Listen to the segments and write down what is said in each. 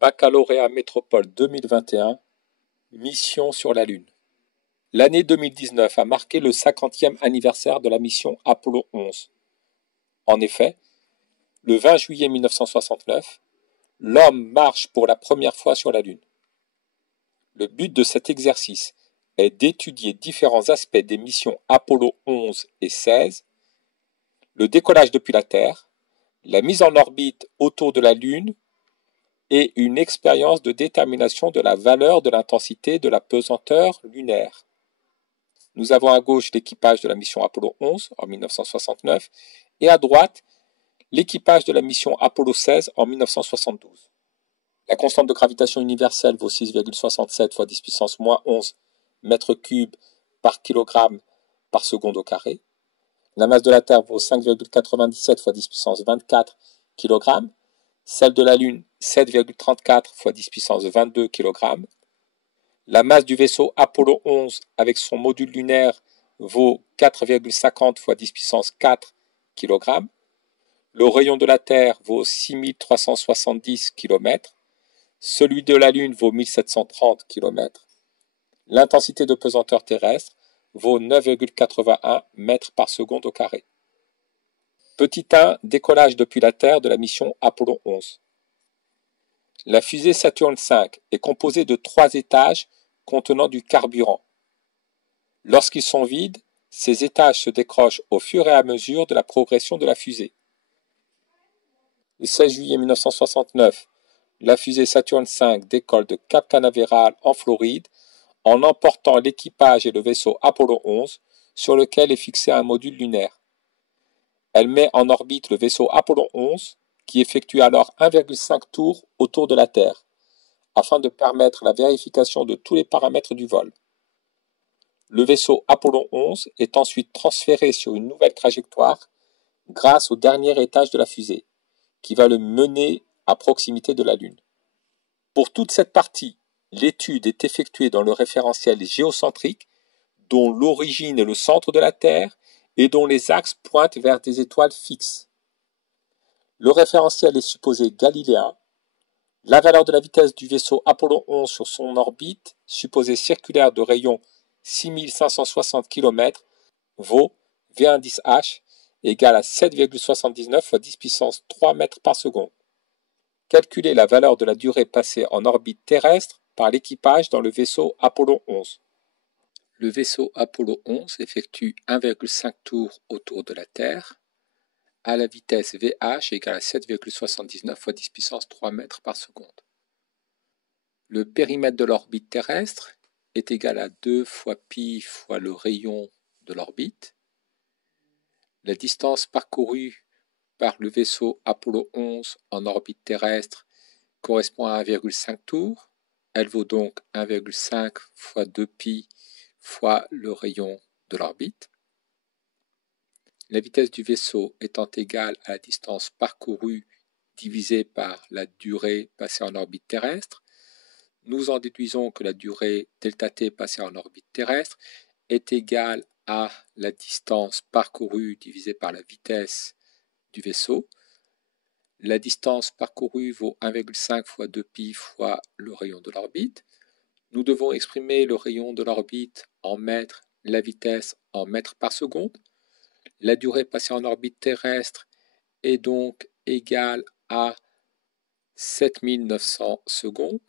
Baccalauréat Métropole 2021, mission sur la Lune. L'année 2019 a marqué le 50e anniversaire de la mission Apollo 11. En effet, le 20 juillet 1969, l'homme marche pour la première fois sur la Lune. Le but de cet exercice est d'étudier différents aspects des missions Apollo 11 et 16, le décollage depuis la Terre, la mise en orbite autour de la Lune et une expérience de détermination de la valeur de l'intensité de la pesanteur lunaire. Nous avons à gauche l'équipage de la mission Apollo 11 en 1969 et à droite l'équipage de la mission Apollo 16 en 1972. La constante de gravitation universelle vaut 6,67 fois 10 puissance moins 11 mètres cubes par kilogramme par seconde au carré. La masse de la Terre vaut 5,97 fois 10 puissance 24 kg. Celle de la Lune, 7,34 fois 10 puissance 22 kg. La masse du vaisseau Apollo 11 avec son module lunaire vaut 4,50 fois 10 puissance 4 kg. Le rayon de la Terre vaut 6370 km. Celui de la Lune vaut 1730 km. L'intensité de pesanteur terrestre vaut 9,81 mètres par seconde au carré. Petit 1, décollage depuis la Terre de la mission Apollo 11. La fusée Saturne V est composée de 3 étages contenant du carburant. Lorsqu'ils sont vides, ces étages se décrochent au fur et à mesure de la progression de la fusée. Le 16 juillet 1969, la fusée Saturne V décolle de Cap Canaveral en Floride en emportant l'équipage et le vaisseau Apollo 11 sur lequel est fixé un module lunaire. Elle met en orbite le vaisseau Apollo 11 qui effectue alors 1,5 tours autour de la Terre afin de permettre la vérification de tous les paramètres du vol. Le vaisseau Apollo 11 est ensuite transféré sur une nouvelle trajectoire grâce au dernier étage de la fusée qui va le mener à proximité de la Lune. Pour toute cette partie, l'étude est effectuée dans le référentiel géocentrique dont l'origine est le centre de la Terre et dont les axes pointent vers des étoiles fixes. Le référentiel est supposé galiléen. La valeur de la vitesse du vaisseau Apollo 11 sur son orbite, supposée circulaire de rayon 6560 km, vaut V1,10H égale à 7,79 fois 10 puissance 3 mètres par seconde. Calculer la valeur de la durée passée en orbite terrestre par l'équipage dans le vaisseau Apollo 11. Le vaisseau Apollo 11 effectue 1,5 tours autour de la Terre à la vitesse VH égale à 7,79 fois 10 puissance 3 mètres par seconde. Le périmètre de l'orbite terrestre est égal à 2 fois pi fois le rayon de l'orbite. La distance parcourue par le vaisseau Apollo 11 en orbite terrestre correspond à 1,5 tours. Elle vaut donc 1,5 fois 2 pi fois le rayon de l'orbite. La vitesse du vaisseau étant égale à la distance parcourue divisée par la durée passée en orbite terrestre, nous en déduisons que la durée ΔT passée en orbite terrestre est égale à la distance parcourue divisée par la vitesse du vaisseau. La distance parcourue vaut 1,5 fois 2 pi fois le rayon de l'orbite. Nous devons exprimer le rayon de l'orbite en mètres, la vitesse en mètres par seconde. La durée passée en orbite terrestre est donc égale à 7900 secondes,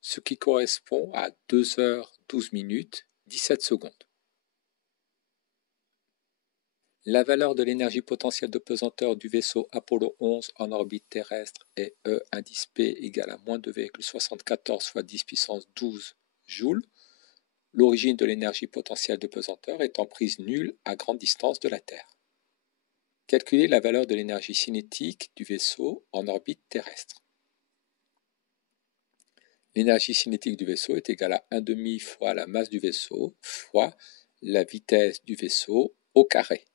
ce qui correspond à 2 heures 12 minutes 17 secondes. La valeur de l'énergie potentielle de pesanteur du vaisseau Apollo 11 en orbite terrestre est E indice P égale à moins 2,74 fois 10 puissance 12 joules. L'origine de l'énergie potentielle de pesanteur étant prise nulle à grande distance de la Terre. Calculer la valeur de l'énergie cinétique du vaisseau en orbite terrestre. L'énergie cinétique du vaisseau est égale à 1,5 fois la masse du vaisseau fois la vitesse du vaisseau au carré.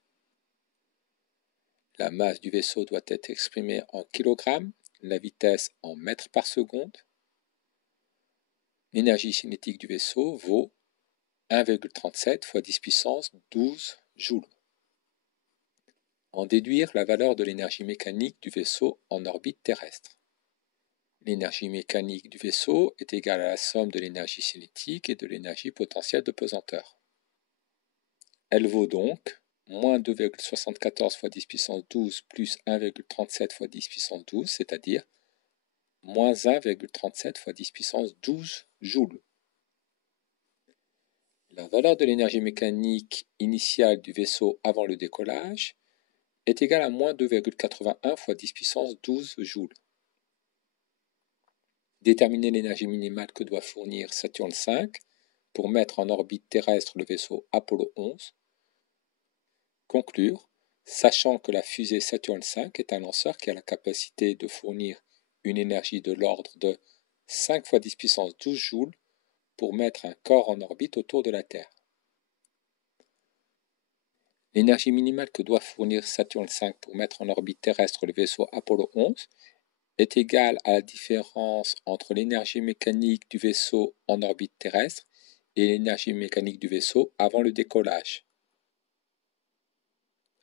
La masse du vaisseau doit être exprimée en kilogrammes, la vitesse en mètres par seconde. L'énergie cinétique du vaisseau vaut 1,37 fois 10 puissance 12 joules. En déduire la valeur de l'énergie mécanique du vaisseau en orbite terrestre. L'énergie mécanique du vaisseau est égale à la somme de l'énergie cinétique et de l'énergie potentielle de pesanteur. Elle vaut donc moins 2,74 fois 10 puissance 12 plus 1,37 fois 10 puissance 12, c'est-à-dire moins 1,37 fois 10 puissance 12 joules. La valeur de l'énergie mécanique initiale du vaisseau avant le décollage est égale à moins 2,81 fois 10 puissance 12 joules. Déterminer l'énergie minimale que doit fournir Saturne V pour mettre en orbite terrestre le vaisseau Apollo 11. Conclure, sachant que la fusée Saturne V est un lanceur qui a la capacité de fournir une énergie de l'ordre de 5 fois 10 puissance 12 joules pour mettre un corps en orbite autour de la Terre. L'énergie minimale que doit fournir Saturne V pour mettre en orbite terrestre le vaisseau Apollo 11 est égale à la différence entre l'énergie mécanique du vaisseau en orbite terrestre et l'énergie mécanique du vaisseau avant le décollage.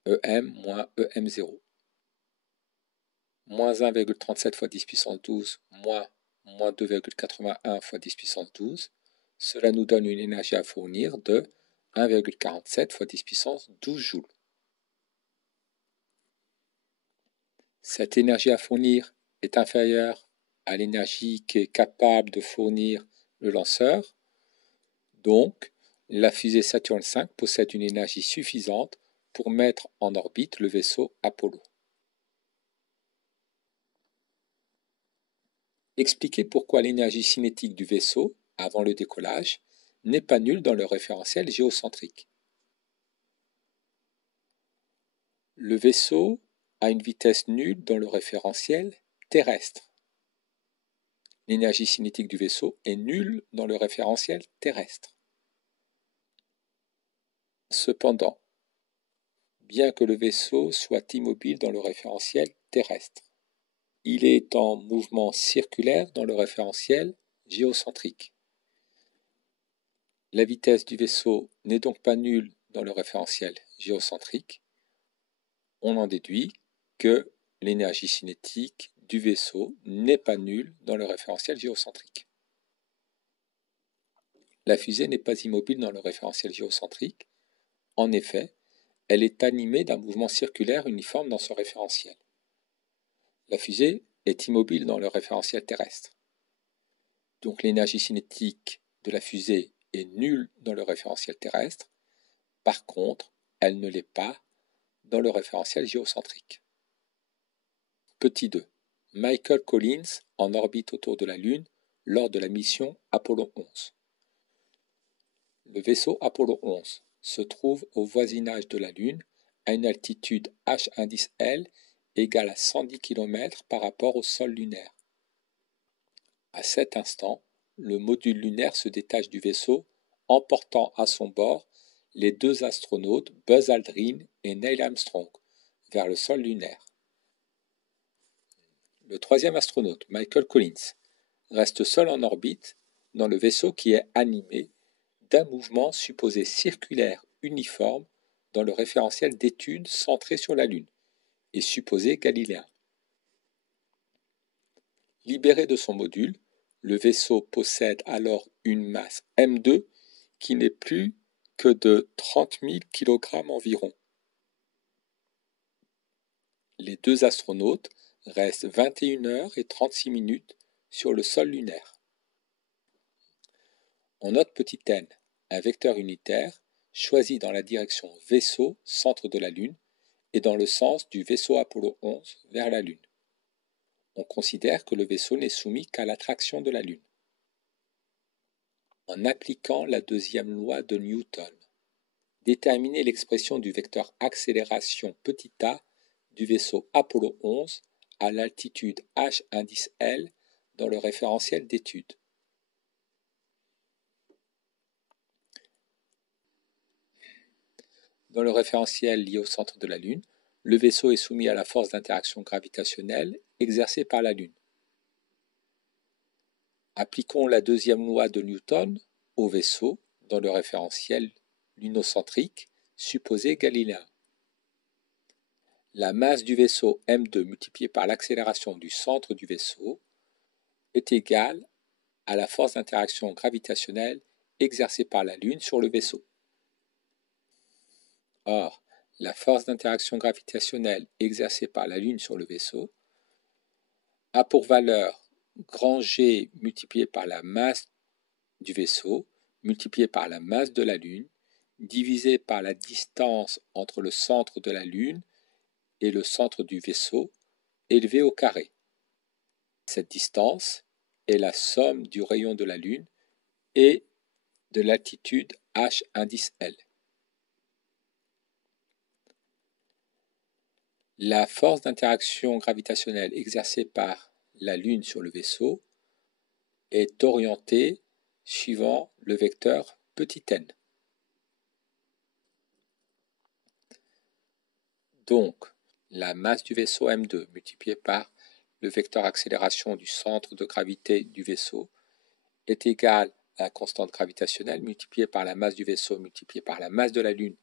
EM moins EM0. Moins 1,37 fois 10 puissance 12 moins 2,81 fois 10 puissance 12. Cela nous donne une énergie à fournir de 1,47 fois 10 puissance 12 joules. Cette énergie à fournir est inférieure à l'énergie qu'est capable de fournir le lanceur. Donc, la fusée Saturne V possède une énergie suffisante pour mettre en orbite le vaisseau Apollo. Expliquez pourquoi l'énergie cinétique du vaisseau, avant le décollage, n'est pas nulle dans le référentiel géocentrique. Le vaisseau a une vitesse nulle dans le référentiel terrestre. L'énergie cinétique du vaisseau est nulle dans le référentiel terrestre. Cependant, bien que le vaisseau soit immobile dans le référentiel terrestre, il est en mouvement circulaire dans le référentiel géocentrique. La vitesse du vaisseau n'est donc pas nulle dans le référentiel géocentrique. On en déduit que l'énergie cinétique du vaisseau n'est pas nulle dans le référentiel géocentrique. La fusée n'est pas immobile dans le référentiel géocentrique. En effet, elle est animée d'un mouvement circulaire uniforme dans son référentiel. La fusée est immobile dans le référentiel terrestre. Donc l'énergie cinétique de la fusée est nulle dans le référentiel terrestre. Par contre, elle ne l'est pas dans le référentiel géocentrique. Petit 2. Michael Collins en orbite autour de la Lune lors de la mission Apollo 11. Le vaisseau Apollo 11 se trouve au voisinage de la Lune à une altitude H indice L égale à 110 km par rapport au sol lunaire. À cet instant, le module lunaire se détache du vaisseau, emportant à son bord les deux astronautes Buzz Aldrin et Neil Armstrong vers le sol lunaire. Le troisième astronaute, Michael Collins, reste seul en orbite dans le vaisseau qui est animé d'un mouvement supposé circulaire uniforme dans le référentiel d'études centré sur la Lune et supposé galiléen. Libéré de son module, le vaisseau possède alors une masse M2 qui n'est plus que de 30 000 kg environ. Les deux astronautes restent 21 heures et 36 minutes sur le sol lunaire. On note petit n, un vecteur unitaire choisi dans la direction vaisseau, centre de la Lune, et dans le sens du vaisseau Apollo 11 vers la Lune. On considère que le vaisseau n'est soumis qu'à l'attraction de la Lune. En appliquant la deuxième loi de Newton, déterminer l'expression du vecteur accélération petit a du vaisseau Apollo 11 à l'altitude H indice L dans le référentiel d'étude. Dans le référentiel lié au centre de la Lune, le vaisseau est soumis à la force d'interaction gravitationnelle exercée par la Lune. Appliquons la deuxième loi de Newton au vaisseau dans le référentiel lunocentrique supposé galiléen. La masse du vaisseau M2 multipliée par l'accélération du centre du vaisseau est égale à la force d'interaction gravitationnelle exercée par la Lune sur le vaisseau. Or, la force d'interaction gravitationnelle exercée par la Lune sur le vaisseau a pour valeur grand G multiplié par la masse du vaisseau multiplié par la masse de la Lune divisé par la distance entre le centre de la Lune et le centre du vaisseau élevé au carré. Cette distance est la somme du rayon de la Lune et de l'altitude h indice L. La force d'interaction gravitationnelle exercée par la Lune sur le vaisseau est orientée suivant le vecteur petit n. Donc, la masse du vaisseau m2 multipliée par le vecteur accélération du centre de gravité du vaisseau est égale à la constante gravitationnelle multipliée par la masse du vaisseau multipliée par la masse de la Lune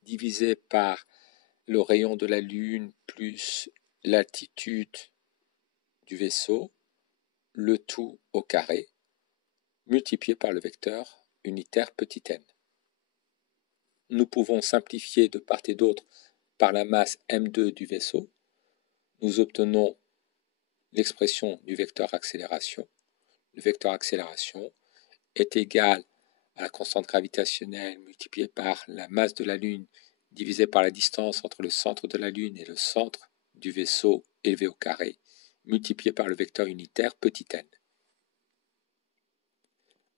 divisée par le rayon de la Lune plus l'altitude du vaisseau, le tout au carré, multiplié par le vecteur unitaire petit n. Nous pouvons simplifier de part et d'autre par la masse m2 du vaisseau. Nous obtenons l'expression du vecteur accélération. Le vecteur accélération est égal à la constante gravitationnelle multipliée par la masse de la Lune divisée par la distance entre le centre de la Lune et le centre du vaisseau élevé au carré, multiplié par le vecteur unitaire petit n.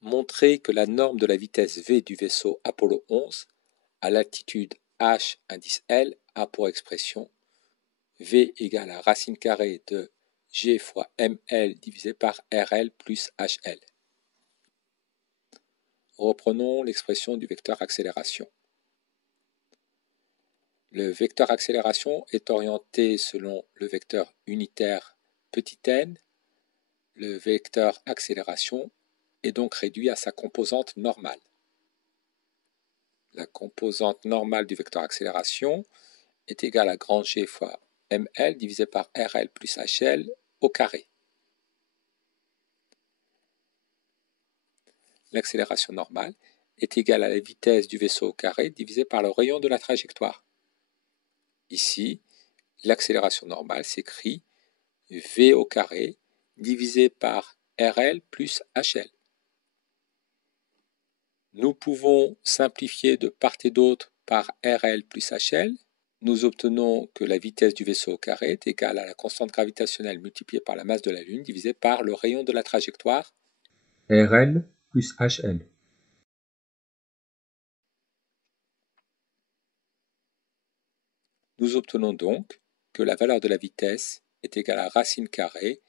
Montrer que la norme de la vitesse v du vaisseau Apollo 11 à l'altitude h indice L a pour expression v égale à racine carrée de g fois ml divisé par rl plus hl. Reprenons l'expression du vecteur accélération. Le vecteur accélération est orienté selon le vecteur unitaire petit n. Le vecteur accélération est donc réduit à sa composante normale. La composante normale du vecteur accélération est égale à grand G fois ml divisé par rl plus hl au carré. L'accélération normale est égale à la vitesse du vaisseau au carré divisé par le rayon de la trajectoire. Ici, l'accélération normale s'écrit v au carré divisé par rl plus hl. Nous pouvons simplifier de part et d'autre par rl plus hl. Nous obtenons que la vitesse du vaisseau au carré est égale à la constante gravitationnelle multipliée par la masse de la Lune divisée par le rayon de la trajectoire rl plus hl. Nous obtenons donc que la valeur de la vitesse est égale à racine carrée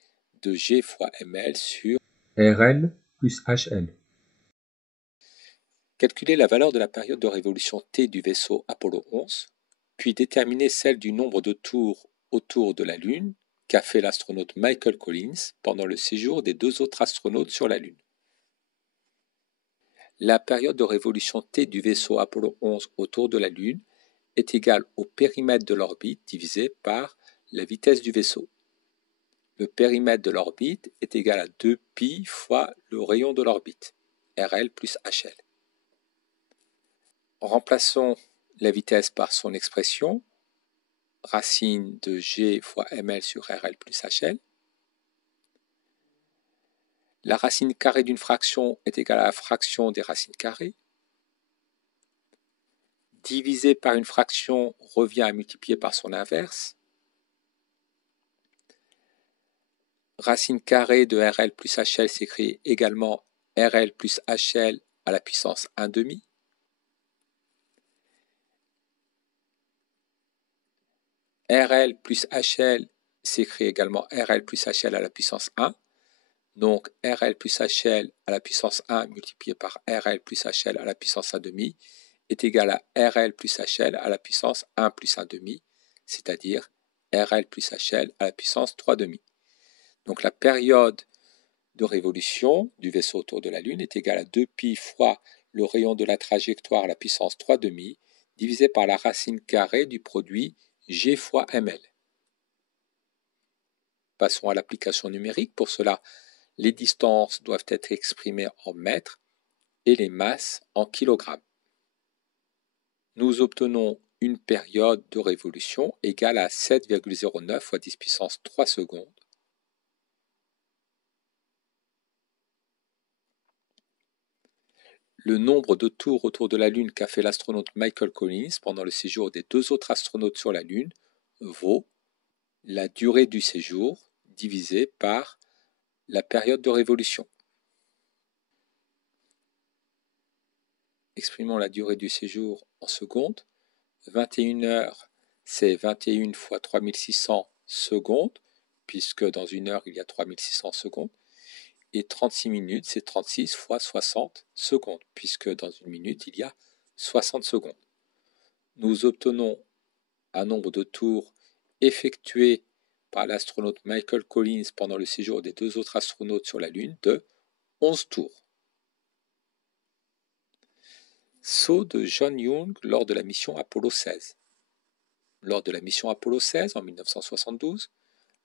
de g fois ml sur rl plus hl. Calculer la valeur de la période de révolution t du vaisseau Apollo 11, puis déterminer celle du nombre de tours autour de la Lune qu'a fait l'astronaute Michael Collins pendant le séjour des deux autres astronautes sur la Lune. La période de révolution t du vaisseau Apollo 11 autour de la Lune est égale au périmètre de l'orbite divisé par la vitesse du vaisseau. Le périmètre de l'orbite est égal à 2π fois le rayon de l'orbite, RL plus HL. Remplaçons la vitesse par son expression, racine de g fois ml sur RL plus HL. La racine carrée d'une fraction est égale à la fraction des racines carrées. Divisé par une fraction revient à multiplier par son inverse. Racine carrée de RL plus HL s'écrit également RL plus HL à la puissance 1/2. RL plus HL s'écrit également RL plus HL à la puissance 1. Donc RL plus HL à la puissance 1 multiplié par RL plus HL à la puissance 1/2 est égal à RL plus HL à la puissance 1 plus 1/2, c'est-à-dire RL plus HL à la puissance 3/2. Donc la période de révolution du vaisseau autour de la Lune est égale à 2π fois le rayon de la trajectoire à la puissance 3/2 divisé par la racine carrée du produit G fois ml. Passons à l'application numérique. Pour cela, Les distances doivent être exprimées en mètres et les masses en kilogrammes. Nous obtenons une période de révolution égale à 7,09 fois 10 puissance 3 secondes. Le nombre de tours autour de la Lune qu'a fait l'astronaute Michael Collins pendant le séjour des 2 autres astronautes sur la Lune vaut la durée du séjour divisée par la période de révolution. Exprimons la durée du séjour en secondes. 21 heures, c'est 21 fois 3600 secondes, puisque dans une heure, il y a 3600 secondes. Et 36 minutes, c'est 36 fois 60 secondes, puisque dans une minute, il y a 60 secondes. Nous obtenons un nombre de tours effectués par l'astronaute Michael Collins pendant le séjour des 2 autres astronautes sur la Lune de 11 tours. Saut de John Young lors de la mission Apollo 16. Lors de la mission Apollo 16 en 1972,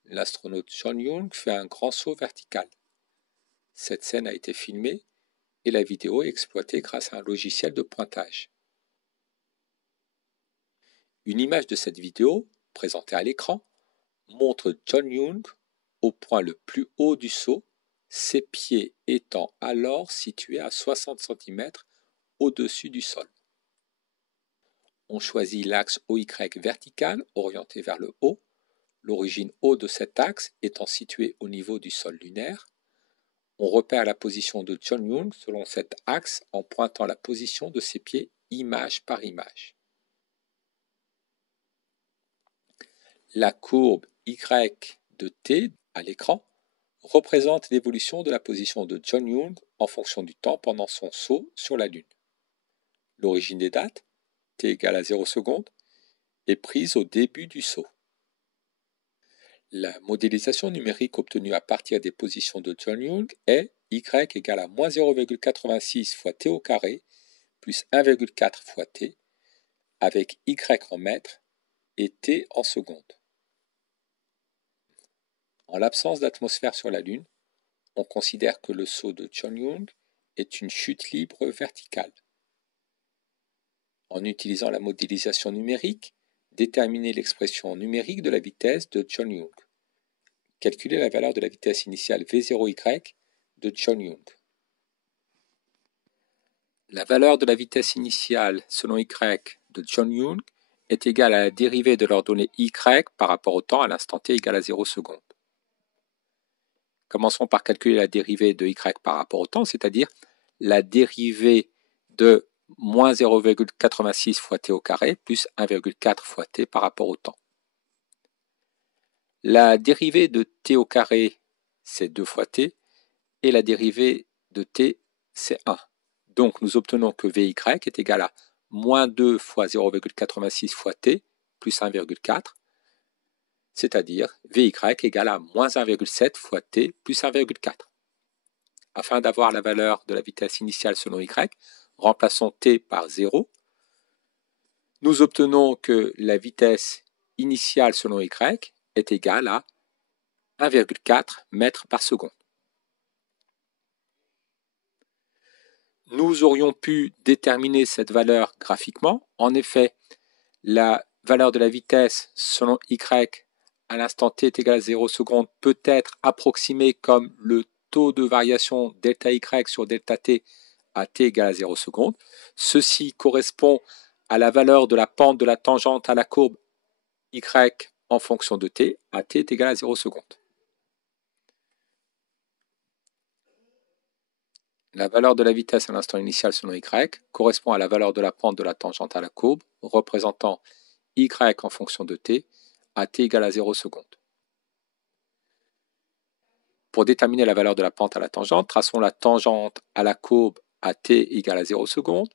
l'astronaute John Young fait un grand saut vertical. Cette scène a été filmée et la vidéo est exploitée grâce à un logiciel de pointage. Une image de cette vidéo, présentée à l'écran, montre John Young au point le plus haut du saut, ses pieds étant alors situés à 60 cm au-dessus du sol. On choisit l'axe OY vertical orienté vers le haut, l'origine O de cet axe étant située au niveau du sol lunaire. On repère la position de John Young selon cet axe en pointant la position de ses pieds image par image. La courbe Y de T à l'écran représente l'évolution de la position de John Young en fonction du temps pendant son saut sur la Lune. L'origine des dates, T égale à 0 secondes, est prise au début du saut. La modélisation numérique obtenue à partir des positions de John Young est Y égale à moins 0,86 fois T au carré plus 1,4 fois T avec Y en mètres et T en secondes. En l'absence d'atmosphère sur la Lune, on considère que le saut de John Young est une chute libre verticale. En utilisant la modélisation numérique, déterminer l'expression numérique de la vitesse de John Young. Calculer la valeur de la vitesse initiale V0y de John Young. La valeur de la vitesse initiale selon y de John Young est égale à la dérivée de l'ordonnée y par rapport au temps à l'instant t égale à 0 secondes. Commençons par calculer la dérivée de y par rapport au temps, c'est-à-dire la dérivée de moins 0,86 fois t au carré plus 1,4 fois t par rapport au temps. La dérivée de t au carré, c'est 2 fois t, et la dérivée de t, c'est 1. Donc nous obtenons que Vy est égal à moins 2 fois 0,86 fois t plus 1,4, c'est-à-dire Vy égale à moins 1,7 fois t plus 1,4. Afin d'avoir la valeur de la vitesse initiale selon y, remplaçons t par 0. Nous obtenons que la vitesse initiale selon y est égale à 1,4 mètres par seconde. Nous aurions pu déterminer cette valeur graphiquement. En effet, la valeur de la vitesse selon y à l'instant t est égal à 0 secondes peut être approximée comme le taux de variation delta y sur delta t à t égale à 0 secondes. Ceci correspond à la valeur de la pente de la tangente à la courbe y en fonction de t à t est égal à 0 secondes. La valeur de la vitesse à l'instant initial selon y correspond à la valeur de la pente de la tangente à la courbe, représentant y en fonction de t à t égale à 0 secondes. Pour déterminer la valeur de la pente à la tangente, traçons la tangente à la courbe à t égale à 0 secondes.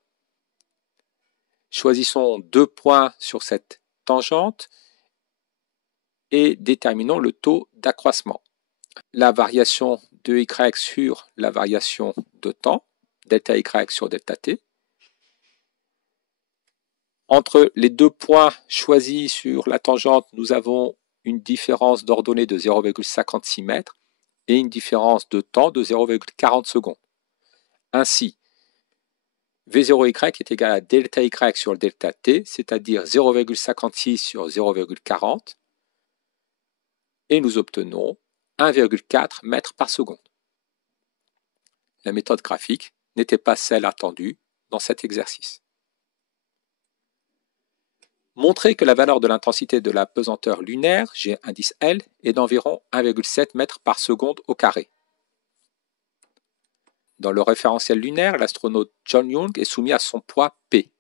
Choisissons 2 points sur cette tangente et déterminons le taux d'accroissement. La variation de y sur la variation de temps, delta y sur delta t. Entre les 2 points choisis sur la tangente, nous avons une différence d'ordonnée de 0,56 mètres et une différence de temps de 0,40 secondes. Ainsi, V0y est égal à delta y sur delta t, c'est-à-dire 0,56 sur 0,40, et nous obtenons 1,4 mètres par seconde. La méthode graphique n'était pas celle attendue dans cet exercice. Montrez que la valeur de l'intensité de la pesanteur lunaire, G indice L, est d'environ 1,7 mètres par seconde au carré. Dans le référentiel lunaire, l'astronaute John Young est soumis à son poids P.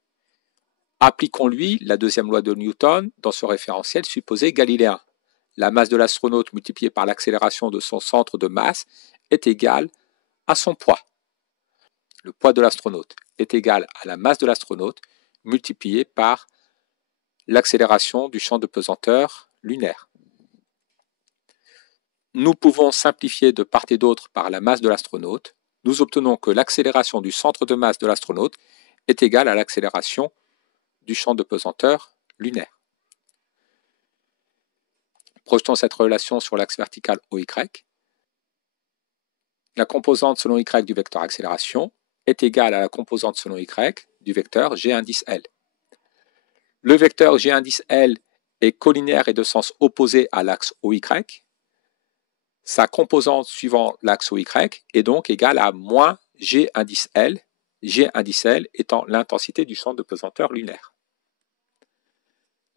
Appliquons-lui la deuxième loi de Newton dans ce référentiel supposé galiléen. La masse de l'astronaute multipliée par l'accélération de son centre de masse est égale à son poids. Le poids de l'astronaute est égal à la masse de l'astronaute multipliée par l'accélération du champ de pesanteur lunaire. Nous pouvons simplifier de part et d'autre par la masse de l'astronaute. Nous obtenons que l'accélération du centre de masse de l'astronaute est égale à l'accélération du champ de pesanteur lunaire. Projetons cette relation sur l'axe vertical OY. La composante selon Y du vecteur accélération est égale à la composante selon Y du vecteur G indice L. Le vecteur G indice L est collinéaire et de sens opposé à l'axe OY. Sa composante suivant l'axe OY est donc égale à moins G indice L, G indice L étant l'intensité du champ de pesanteur lunaire.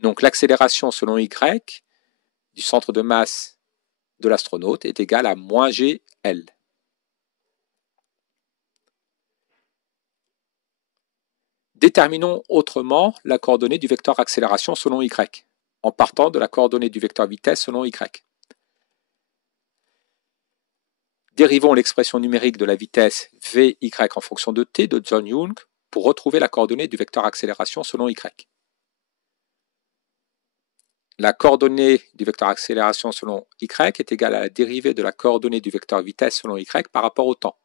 Donc l'accélération selon Y du centre de masse de l'astronaute est égale à moins GL. Déterminons autrement la coordonnée du vecteur accélération selon Y, en partant de la coordonnée du vecteur vitesse selon Y. Dérivons l'expression numérique de la vitesse Vy en fonction de t de John Young pour retrouver la coordonnée du vecteur accélération selon Y. La coordonnée du vecteur accélération selon Y est égale à la dérivée de la coordonnée du vecteur vitesse selon Y par rapport au temps.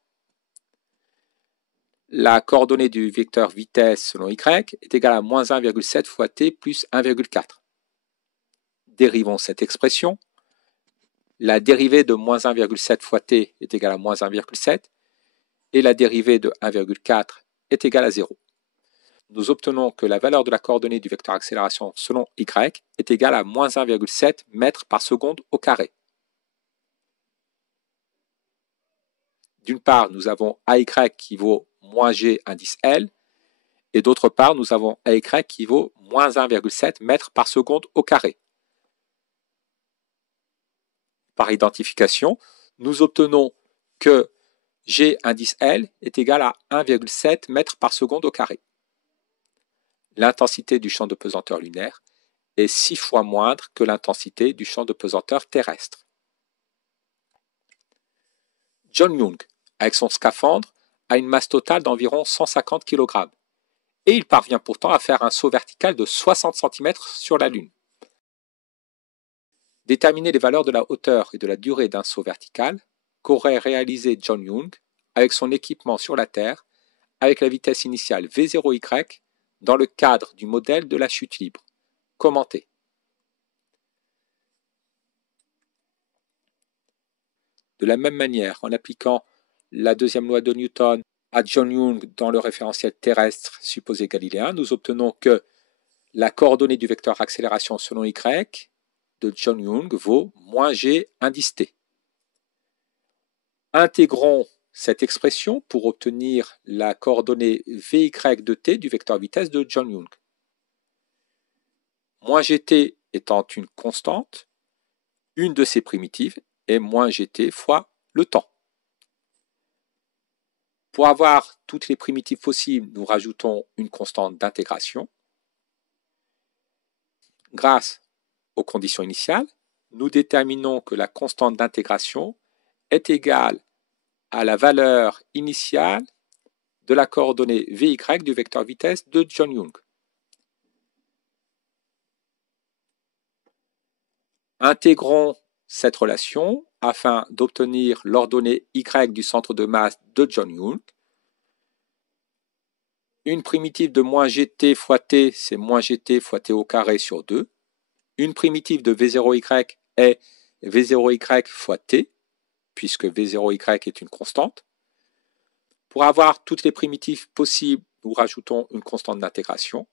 La coordonnée du vecteur vitesse selon Y est égale à moins 1,7 fois t plus 1,4. Dérivons cette expression. La dérivée de moins 1,7 fois t est égale à moins 1,7 et la dérivée de 1,4 est égale à 0. Nous obtenons que la valeur de la coordonnée du vecteur accélération selon Y est égale à moins 1,7 mètres par seconde au carré. D'une part, nous avons AY qui vaut moins G indice L, et d'autre part, nous avons AY qui vaut moins 1,7 mètres par seconde au carré. Par identification, nous obtenons que G indice L est égal à 1,7 mètres par seconde au carré. L'intensité du champ de pesanteur lunaire est 6 fois moindre que l'intensité du champ de pesanteur terrestre. John Young, avec son scaphandre, a une masse totale d'environ 150 kg, et il parvient pourtant à faire un saut vertical de 60 cm sur la Lune. Déterminer les valeurs de la hauteur et de la durée d'un saut vertical qu'aurait réalisé John Young avec son équipement sur la Terre avec la vitesse initiale V0y dans le cadre du modèle de la chute libre. Commenté. De la même manière, en appliquant la deuxième loi de Newton à John Young dans le référentiel terrestre supposé galiléen, nous obtenons que la coordonnée du vecteur accélération selon Y de John Young vaut moins G indice T. Intégrons cette expression pour obtenir la coordonnée Vy de T du vecteur vitesse de John Young. Moins Gt étant une constante, une de ses primitives est moins Gt fois le temps. Pour avoir toutes les primitives possibles, nous rajoutons une constante d'intégration. Grâce aux conditions initiales, nous déterminons que la constante d'intégration est égale à la valeur initiale de la coordonnée Vy du vecteur vitesse de John Young. Intégrons cette relation afin d'obtenir l'ordonnée y du centre de masse de John Young. Une primitive de moins gt fois t, c'est moins gt fois t au carré sur 2. Une primitive de v0y est v0y fois t. puisque V0y est une constante. Pour avoir toutes les primitives possibles, nous rajoutons une constante d'intégration.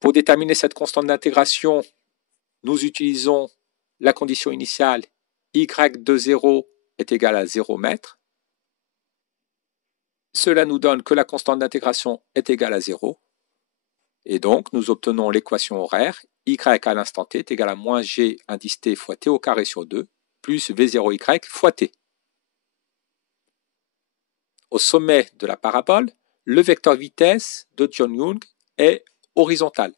Pour déterminer cette constante d'intégration, nous utilisons la condition initiale y de 0 est égal à 0 mètres. Cela nous donne que la constante d'intégration est égale à 0. Et donc, nous obtenons l'équation horaire y à l'instant t est égal à moins g indice t fois t au carré sur 2 plus v0y fois t. Au sommet de la parabole, le vecteur vitesse de John Young est horizontal.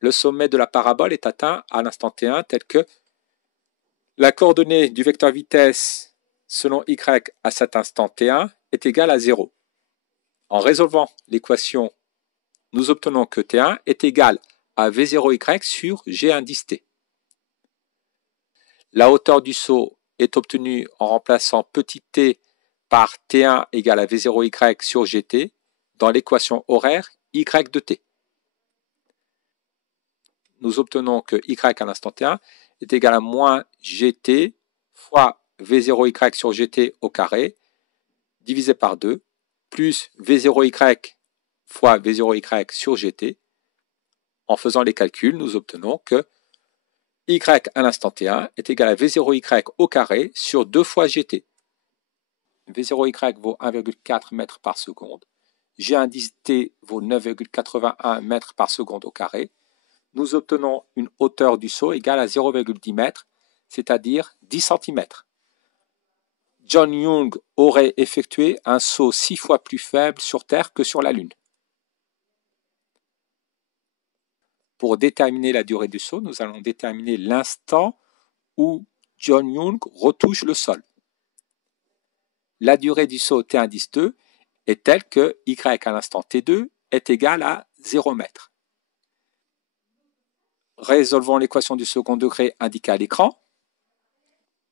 Le sommet de la parabole est atteint à l'instant t1 tel que la coordonnée du vecteur vitesse selon y à cet instant t1 est égale à 0. En résolvant l'équation, nous obtenons que t1 est égal à v0y sur g indice t. La hauteur du saut est obtenue en remplaçant petit t par t1 égale à v0y sur gt dans l'équation horaire y de t. Nous obtenons que y à l'instant t1 est égal à moins gt fois v0y sur gt au carré divisé par 2 plus v0y fois v0y sur gt. En faisant les calculs, nous obtenons que y à l'instant t1 est égal à v0y au carré sur 2 fois gt. v0y vaut 1,4 mètres par seconde. G indice t vaut 9,81 mètres par seconde au carré. Nous obtenons une hauteur du saut égale à 0,10 mètres, c'est-à-dire 10 cm. John Young aurait effectué un saut 6 fois plus faible sur Terre que sur la Lune. Pour déterminer la durée du saut, nous allons déterminer l'instant où John Young retouche le sol. La durée du saut t indice 2 est telle que y à l'instant t2 est égal à 0 mètres. Résolvons l'équation du second degré indiquée à l'écran.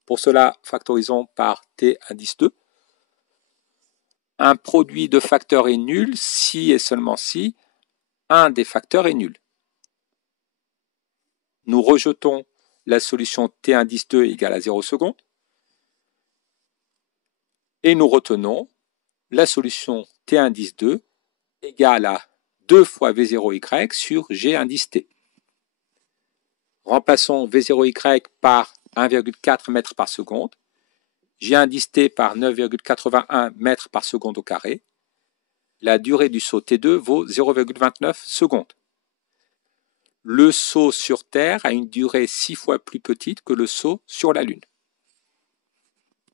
Pour cela, factorisons par t indice 2. Un produit de facteurs est nul si et seulement si un des facteurs est nul. Nous rejetons la solution t indice 2 égale à 0 secondes. Et nous retenons la solution t indice 2 égale à 2 fois v0y sur g indice t. Remplaçons v0y par 1,4 mètres par seconde, g indice t par 9,81 mètres par seconde au carré. La durée du saut t2 vaut 0,29 secondes. Le saut sur Terre a une durée 6 fois plus petite que le saut sur la Lune.